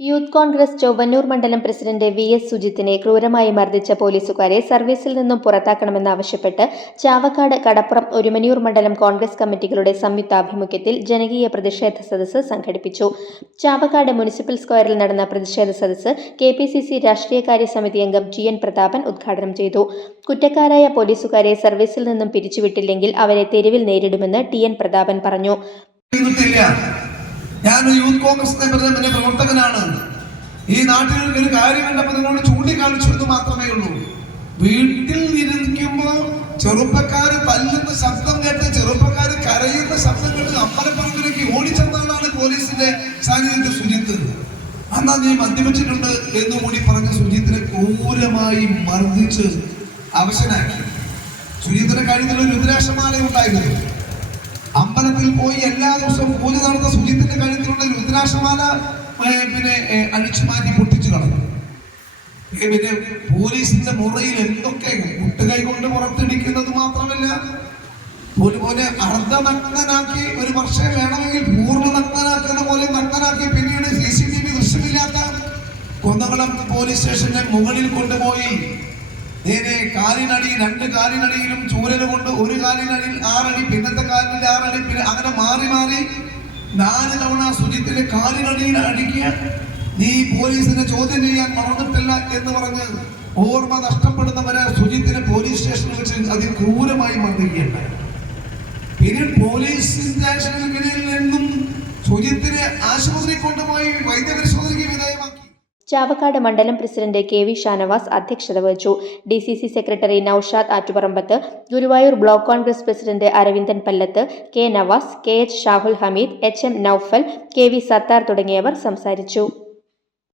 Youth Congress Chowwannur മണ്ഡലം president V S സുജിത്തിനെ ക്രൂരമായി മർദ്ദിച്ച പോലീസുകാരെ സർവീസിൽ നിന്നും പുറത്താക്കണമെന്നാവശ്യപ്പെട്ട് ചാവക്കാട് കടപ്പുറം ഒരുമനിയൂർ മണ്ഡലം കോൺഗ്രസ് കമ്മിറ്റികളുടെ സംയുക്താഭിമുഖ്യത്തിൽ ജനകീയ പ്രതിഷേധ സദസ്സ് സംഘടിപ്പിച്ചു. ചാവക്കാട് മുനിസിപ്പൽ സ്ക്വയറിൽ നടന്ന പ്രതിഷേധ സദസ്സ് കെ പി സി സി രാഷ്ട്രീയകാര്യ സമിതി അംഗം ജി എൻ പ്രതാപൻ ഉദ്ഘാടനം ചെയ്തു. കുറ്റക്കാരായ പോലീസുകാരെ സർവീസിൽ നിന്നും പിരിച്ചുവിട്ടില്ലെങ്കിൽ അവരെ തെരുവിൽ നേരിടുമെന്ന് ടി എൻ പ്രതാപൻ പറഞ്ഞു. ഒരു യൂത്ത് കോൺഗ്രസ് പ്രഥമന്റെ പ്രവർത്തകനാണ്. ഈ നാട്ടിൽ ഒരു കാര്യം കണ്ടപ്പോൾ നിങ്ങളോട് ചൂണ്ടിക്കാണിച്ചു എന്ന് മാത്രമേ ഉള്ളൂ. വീട്ടിൽ ഇരിക്കുമ്പോൾ ചെറുപ്പക്കാര് തല്ലുന്ന ശബ്ദം കേട്ട് ചെറുപ്പക്കാർ കരയുന്ന ശബ്ദം കേട്ട് അമ്പലപ്പറമ്പിലേക്ക് ഓടിച്ചെന്നാണ് പോലീസിന്റെ സാന്നിധ്യത്തിൽ സുജിത്ത്. അന്നാ നീ മദ്യപിച്ചിട്ടുണ്ട് എന്ന് കൂടി പറഞ്ഞ് സുജിത്തിനെ ക്രൂരമായി മർദ്ദിച്ച് അവശനാക്കി. സുജിത്തിന്റെ കഴുത്തിൽ ഒരു രുദ്രാക്ഷമാല ഉണ്ടായിരുന്നു പോയി എല്ലാ ദിവസവും പൂജ നടന്ന സുജിത്തിന്റെ കഴുത്തിലുള്ള രുദ്രാക്ഷമാല ഏ, പിന്നെ അഴിച്ചു മാറ്റി പൊട്ടിച്ചു കളഞ്ഞു. പിന്നെ പോലീസിന്റെ മുറയിൽ എന്തൊക്കെ മുട്ടുകൈ കൊണ്ട് പുറത്തിടിക്കുന്നത് മാത്രമല്ല പോലെ പോലെ അർദ്ധനഗ്നനാക്കി ഒരു വർഷം വേണമെങ്കിൽ പൂർണ നഗ്നനാക്കുന്ന പോലെ നഗ്നനാക്കി പിന്നീട് സി സി ടി വി ദൃശ്യമില്ലാത്ത കുന്നകുളം പോലീസ് സ്റ്റേഷന്റെ മുകളിൽ കൊണ്ടുപോയി നേരെ കാലിനടി രണ്ട് കാലിനടിയിലും ചൂരൽ കൊണ്ട് ഒരു കാലിനടിയിൽ ആറടി പിന്നത്തെ കാലിൽ ആറടി പിന്നെ അങ്ങനെ മാറി മാറി നാല് തവണ സുജിത്തിന്റെ കാലിനടിയിൽ അടിക്കുക. നീ പോലീസിനെ ചോദ്യം ചെയ്യാൻ മറന്നിട്ടില്ല എന്ന് പറഞ്ഞ് ഓർമ്മ നഷ്ടപ്പെടുന്നവരെ സുജിത്തിനെ പോലീസ് സ്റ്റേഷനിൽ വെച്ച് അതിൽ ക്രൂരമായി മർദ്ദിക്കുകയുണ്ടായി പിന്നെ പോലീസ് സ്റ്റേഷനിൽ നിന്നും സുജിത്തിനെ ആശുപത്രി കൊണ്ടുപോയി വിധേയമാക്കി ചാവക്കാട് മണ്ഡലം പ്രസിഡന്റ് കെ വി ഷാനവാസ് അധ്യക്ഷത വഹിച്ചു. D C C secretary Noushad Attuparambath Guruvayur block Congress president Aravindan Pallath K Navas K H Shahul Hameed H M Noufal K V Sathar തുടങ്ങിയവർ സംസാരിച്ചു.